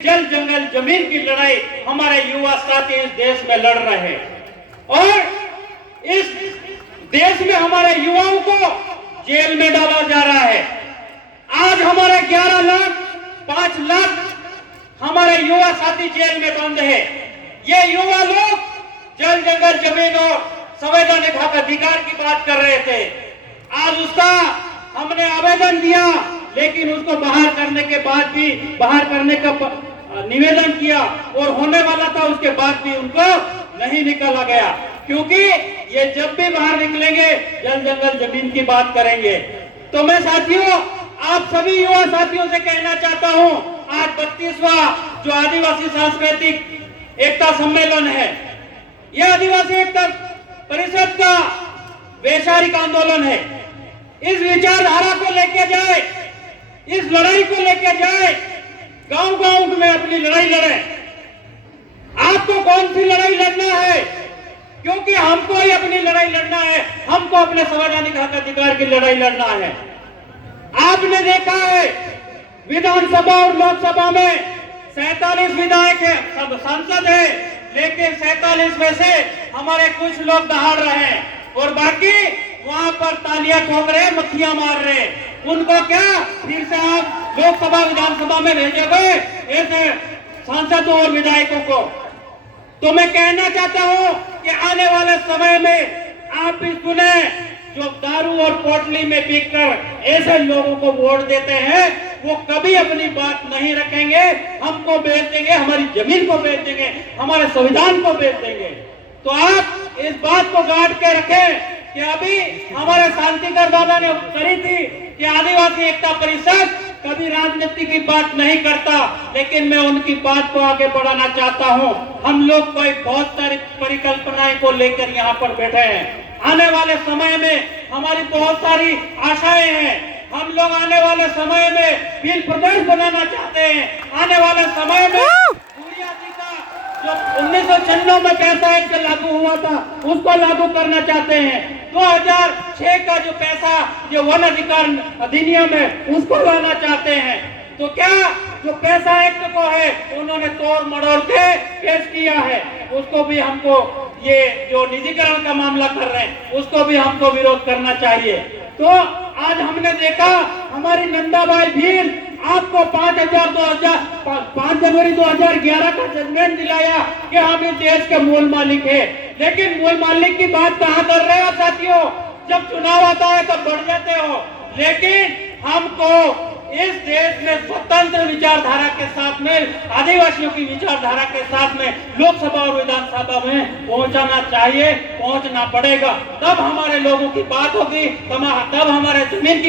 जल जंगल जमीन की लड़ाई हमारे युवा साथी इस देश में लड़ रहे हैं और इस देश में हमारे युवाओं को जेल में डाला जा रहा है। आज हमारे 11 लाख 5 लाख हमारे युवा साथी जेल में बंद है। ये युवा लोग जल जंगल जमीन और संवैधानिक हक अधिकार की बात कर रहे थे। आज उसका हमने आवेदन दिया, लेकिन उसको बाहर करने के बाद भी बाहर करने का निवेदन किया और होने वाला था, उसके बाद भी उनको नहीं निकाला गया, क्योंकि ये जब भी बाहर निकलेंगे जल जंगल जमीन की बात करेंगे। तो मैं साथियों, आप सभी युवा साथियों से कहना चाहता हूं, आज 32वां जो आदिवासी सांस्कृतिक एकता सम्मेलन है, यह आदिवासी एकता परिषद का वैचारिक आंदोलन है। इस विचारधारा को लेके जाए, इस लड़ाई को लेके जाए, गांव-गांव में अपनी लड़ाई लड़े। आपको कौन सी लड़ाई लड़ना है? क्योंकि हमको ही अपनी लड़ाई लड़ना है, हमको अपने संवैधानिक हक अधिकार की लड़ाई लड़ना है। आपने देखा है विधानसभा और लोकसभा में 47 विधायक है, सब सांसद है, लेकिन 47 में से हमारे कुछ लोग दहाड़ रहे हैं और बाकी वहां पर तालियां ठोक रहे, मक्खियां मार रहे। उनको क्या फिर से आप लोकसभा विधानसभा में भेजोगे ऐसे सांसदों और विधायकों को? तो मैं कहना चाहता हूं कि आने वाले समय में आप भी सुने, जो दारू और पोटली में बिककर ऐसे लोगों को वोट देते हैं, वो कभी अपनी बात नहीं रखेंगे। हमको बेच देंगे, हमारी जमीन को बेच देंगे, हमारे संविधान को बेच देंगे। तो आप इस बात को गांठ के रखें कि अभी हमारे शांतिकर दादा ने करी थी कि आदिवासी एकता परिषद कभी राजनीति की बात नहीं करता, लेकिन मैं उनकी बात को आगे बढ़ाना चाहता हूं। हम लोग कोई बहुत सारी परिकल्पनाएं को लेकर यहाँ पर बैठे हैं। आने वाले समय में हमारी बहुत सारी आशाएं हैं। हम लोग आने वाले समय में फील्ड प्रदेश बनाना चाहते हैं। आने वाले समय में जो 1996 में पैसा एक्ट लागू हुआ था, उसको लागू करना चाहते हैं। 2006 का जो पैसा, जो वन अधिकार अधिनियम है, उसको लाना चाहते हैं। तो क्या जो पैसा एक्ट को है उन्होंने तोड़ मड़ोड़ के पेश किया है, उसको भी हमको, ये जो निजीकरण का मामला कर रहे हैं, उसको भी हमको विरोध करना चाहिए। तो आज हमने देखा हमारी नंदाबाई भील आपको 5 जनवरी 2011 का जजमेंट दिलाया कि हम इस देश के मूल मालिक है, लेकिन मूल मालिक की बात कहाँ कर रहे हो साथियों? जब चुनाव आता है तब बढ़ जाते हो। लेकिन हमको इस देश में स्वतंत्र विचारधारा के साथ में, आदिवासियों की विचारधारा के साथ में लोकसभा और विधानसभा में पहुंचाना चाहिए, पहुंचना पड़ेगा। तब हमारे लोगों की बात होगी, तब हमारे जमीन की